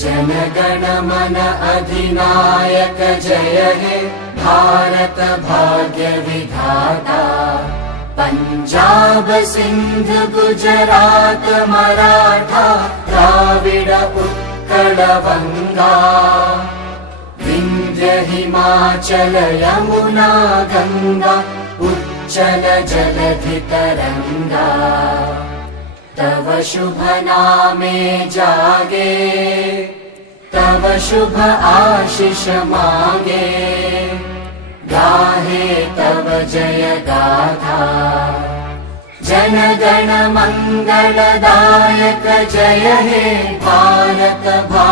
जनगण मन अधिनायक जय हे भारत भाग्य विधाता। पंजाब सिंध गुजरात मराठा द्राविड उत्कल वंगा। विंध्य हिमाचल यमुना गंगा उच्चल जलधि तरंगा। तव शुभ नामे जागे तव शुभ आशीष मागे। गाहे तव जय गाथा जनगण मंगलदायक जय हे भारत भाग्य